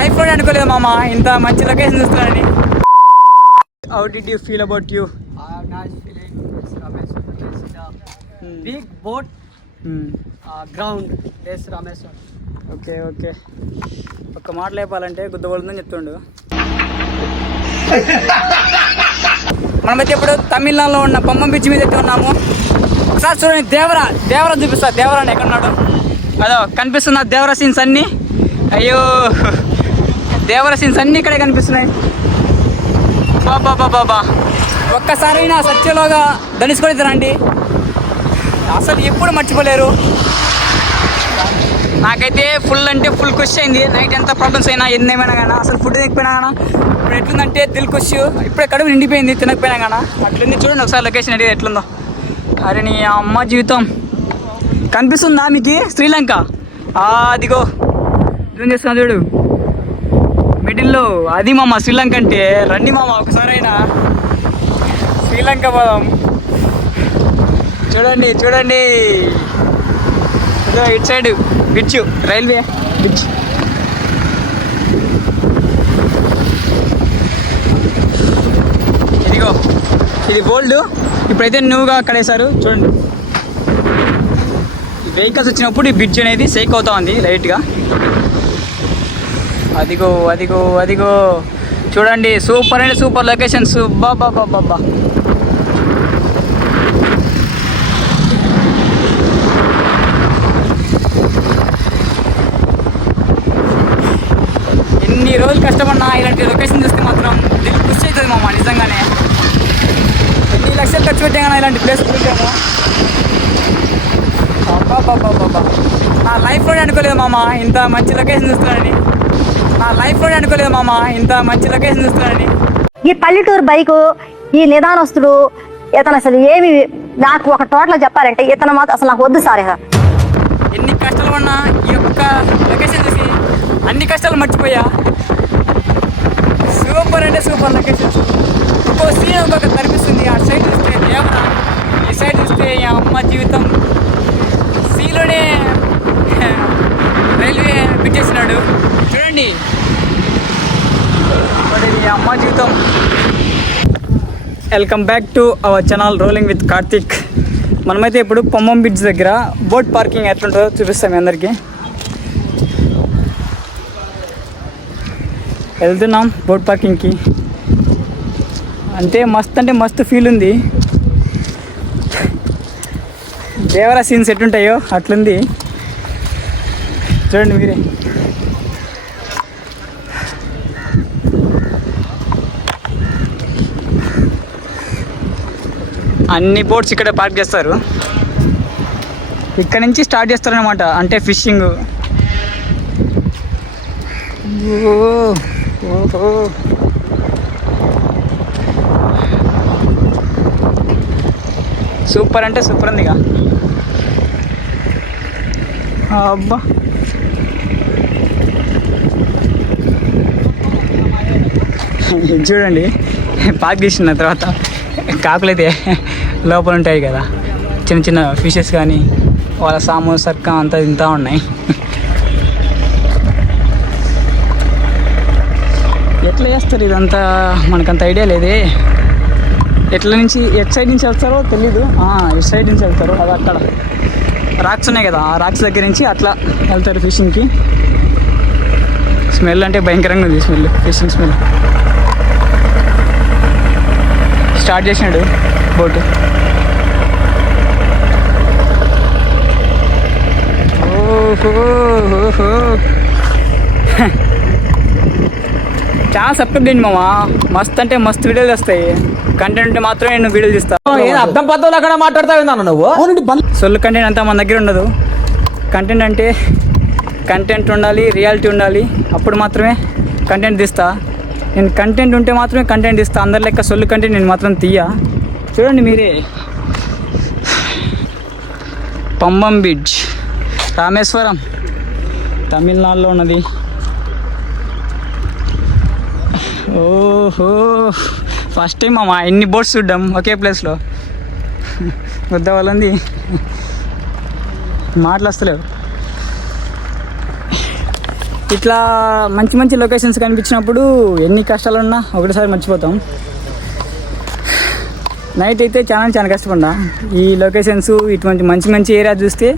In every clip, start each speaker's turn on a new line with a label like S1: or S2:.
S1: లైఫ్లో అనుకోలేదు మామ. ఇంత మంచి location చూస్తున్నానని how did you feel about you Hmm.
S2: uh, ground. Yes, Rameswar.
S1: Okay okay ఒక మాట లేపాలంటే గుద్దబడుతుందని చెప్తుండు. మనమైతే ఇప్పుడు తమిళనాడులో ఉన్న బొమ్మ బీచ్ మీద అయితే ఉన్నాము. ఒకసారి చూడండి దేవరా దేవరా చూపిస్తా. దేవరా అని ఎక్కడున్నాడు అదో కనిపిస్తున్న దేవరా సీన్స్ అన్నీ. అయ్యో. దేవరా సీన్స్ అన్నీ ఇక్కడే కనిపిస్తున్నాయి. బాబా బాబా బా ఒక్కసారి నా సత్యలోగా ధనుసుకొని రండి అసలు ఎప్పుడు మర్చిపోలేరు. నాకైతే ఫుల్ అంటే ఫుల్ ఖుషి అయింది. నైట్ ఎంత ప్రాబ్లమ్స్ అయినా ఎన్ని ఏమైనా కానీ అసలు ఫుడ్ తినకపోయినా కానీ ఇప్పుడు ఎట్లుందంటే దిల్ ఖుషి ఇప్పుడే కడుపు నిండిపోయింది తినకపోయినా కానీ అట్లుంది చూడండి ఒకసారి లొకేషన్ అనేది ఎట్లుందో. అరే నీ అమ్మ జీవితం. కనిపిస్తుందా మీకు? శ్రీలంక. అదిగో. ఏం చేస్తున్నా చూడు? మిడిల్లో అది మామ శ్రీలంక అంటే రండి మామ ఒకసారైనా. శ్రీలంక పదం. చూడండి చూడండి. ఇటు సైడ్ బిచ్ రైల్వే. బిచ్ ఇదిగో ఇది బోల్డ్. ఇప్పుడైతే నువ్వుగా కడేశారు చూడండి. వెహికల్స్ వచ్చినప్పుడు ఈ బ్రిడ్జ్ అనేది సేక్ అవుతా ఉంది లైట్గా. అదిగో అదిగో అదిగో. చూడండి సూపర్ అండి సూపర్ లొకేషన్స్ బాబా బాబా బాబా ఎన్ని రోజులు కష్టపడినా ఇలాంటి లొకేషన్ చూస్తే మాత్రం దిల్ కృషి అవుతుంది మామ నిజంగానే. ఎన్ని లక్షలు ఖర్చు పెట్టాం కానీ ఇలాంటి ప్లేస్ చూసాము బాబా నా లైఫ్లోనే అనుకోలేదు మామ ఇంత మంచి లొకేషన్ చూస్తున్నానని. నా లైఫ్లోనే అనుకోలేదు మామ. ఇంత మంచి లొకేషన్ చూస్తున్నానని.
S3: ఈ పల్లెటూరు బైకు ఈ నిదానస్తుడు ఇతను అసలు ఏమి నాకు ఒక టోటల్ చెప్పాలంటే ఇతను మాత్రం అసలు నాకు వద్దు సార్.
S1: ఎన్ని కష్టాలు ఉన్నా ఈ యొక్క లొకేషన్ చూసి అన్ని కష్టాలు మర్చిపోయా. సూపర్ అంటే సూపర్ లొకేషన్ ఒక్కో సీన్ ఒక్కొక్క కనిపిస్తుంది. ఆ సైడ్ చూస్తే దేవరా ఈ సైడ్ చూస్తే ఈ అమ్మ జీవితం సీలోనే రైల్వే పిచ్చేసినాడు చూడండి మరి ఈ అమ్మ జీవితం welcome back to our channel rolling with Karthik. మనమైతే ఇప్పుడు పొమ్మం బ్రిడ్జ్ దగ్గర బోట్ పార్కింగ్ ఎట్లుంటుందో చూపిస్తాం మీ అందరికీ. వెళ్తున్నాం బోట్ పార్కింగ్కి. అంటే మస్త్ అంటే మస్తు ఫీల్ ఉంది. దేవరా సీన్స్ ఎట్లుంటాయో అట్లుంది. చూడండి మీరే. అన్ని బోట్స్ ఇక్కడ పార్క్ చేస్తారు. ఇక్కడ నుంచి స్టార్ట్ చేస్తారనమాట అంటే ఫిషింగ్. ఓహో సూపర్ అంటే సూపర్ ఉంది ఇక. అబ్బా. ఇది చూడండి పార్క్ చేసిన తర్వాత. కాకులైతే లోపల ఉంటాయి కదా. చిన్న చిన్న ఫిషెస్ కానీ వాళ్ళ సాము సర్క అంతా తింటా ఉన్నాయి. ఎట్లా చేస్తారు ఇదంతా? మనకంత ఐడియా లేదే. ఎట్ల నుంచి ఎట్ సైడ్ నుంచి వెళ్తారో తెలీదు. ఆ, ఇటు సైడ్ నుంచి వెళ్తారు. అది అక్కడ. రాక్స్ ఉన్నాయి కదా ఆ రాక్స్ దగ్గర నుంచి అట్లా వెళ్తారు ఫిషింగ్కి స్మెల్ అంటే భయంకరంగా ఉంది స్మెల్ ఫిషింగ్ స్మెల్ స్టార్ట్ చేసినాడు బోటు చాలా సబ్స్క్రైబ్ చేయండి మామ. మస్త్ అంటే మస్తు వీడియోలు వస్తాయి. కంటెంట్ ఉంటే మాత్రమే నేను వీడియోలు తీస్తాను
S4: ఏం అర్థం పద్ధతులు అక్కడ మాట్లాడతావు నాన్న నువ్వు?
S1: సొల్లు కంటెంట్ అంతా మన దగ్గర ఉండదు. కంటెంట్ అంటే కంటెంట్ ఉండాలి రియాలిటీ ఉండాలి. అప్పుడు మాత్రమే కంటెంట్ తీస్తా. నేను కంటెంట్ ఉంటే మాత్రమే కంటెంట్ ఇస్తాను అందరి లెక్క సొల్లు కంటెంట్ నేను మాత్రం తీయ. చూడండి మీరే. పంబం బీచ్ రామేశ్వరం. తమిళనాడులో ఉన్నది. ఓహో. ఫస్ట్ టైం మా ఎన్ని బోట్స్ చూడ్డాం? ఒకే ప్లేస్లో వద్ద వాళ్ళంది మాటలు వస్తలేవు. ఇట్లా మంచి మంచి లొకేషన్స్ కనిపించినప్పుడు ఎన్ని కష్టాలున్నా ఒకటేసారి మర్చిపోతాం. నైట్ అయితే చాలా చాలా కష్టపడ్డా. ఈ లొకేషన్స్ ఇటువంటి మంచి మంచి ఏరియా చూస్తే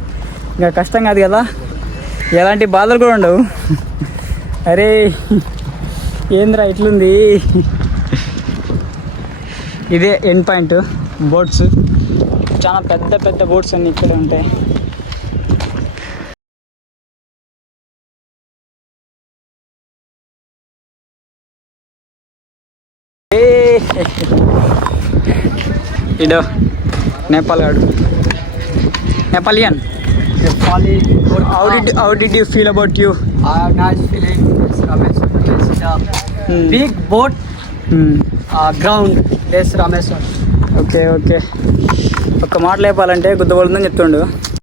S1: ఇంకా కష్టం కాదు కదా. ఎలాంటి బాధలు కూడా ఉండవు. అరే ఏంద్రా ఇట్లుంది? ఇదే ఎండ్ పాయింట్ బోట్స్ చాలా పెద్ద పెద్ద బోట్స్ అన్ని ఇక్కడ ఉంటాయి. ఇదో నేపాల్ గాడు. నేపాలియన్ how did how did you feel about you
S2: big boat ground place Rameswar
S1: okay okay ఒక మాట లేపాలంటే గుద్దబోలుందని చెప్తుండు.